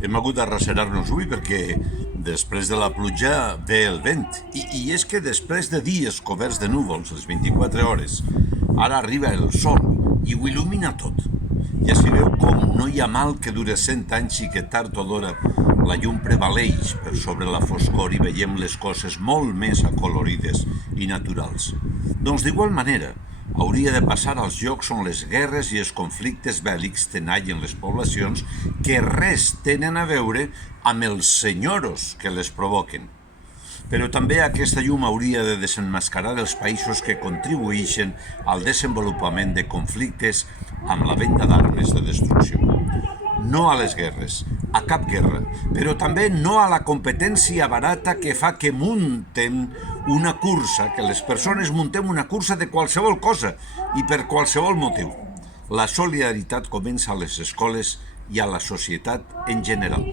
Hem hagut d'arrecerar-nos avui perquè després de la pluja ve el vent. I és que després de dies coberts de núvols, les 24 hores, ara arriba el sol i ho il·lumina tot. Ja s'hi veu com no hi ha mal que dure 100 anys i que tard o d'hora la llum prevaleix per sobre la foscor i veiem les coses molt més acolorides i naturals. Doncs d'igual manera, hauria de passar als llocs on les guerres i els conflictes bèl·lics tenallen les poblacions que res tenen a veure amb els senyoros que les provoquen. Però també aquesta llum hauria de desenmascarar els països que contribueixen al desenvolupament de conflictes amb la venda d'armes de destrucció. No a les guerres, a cap guerra, però també no a la competència barata que fa que munten una cursa, que les persones muntem una cursa de qualsevol cosa i per qualsevol motiu. La solidaritat comença a les escoles i a la societat en general.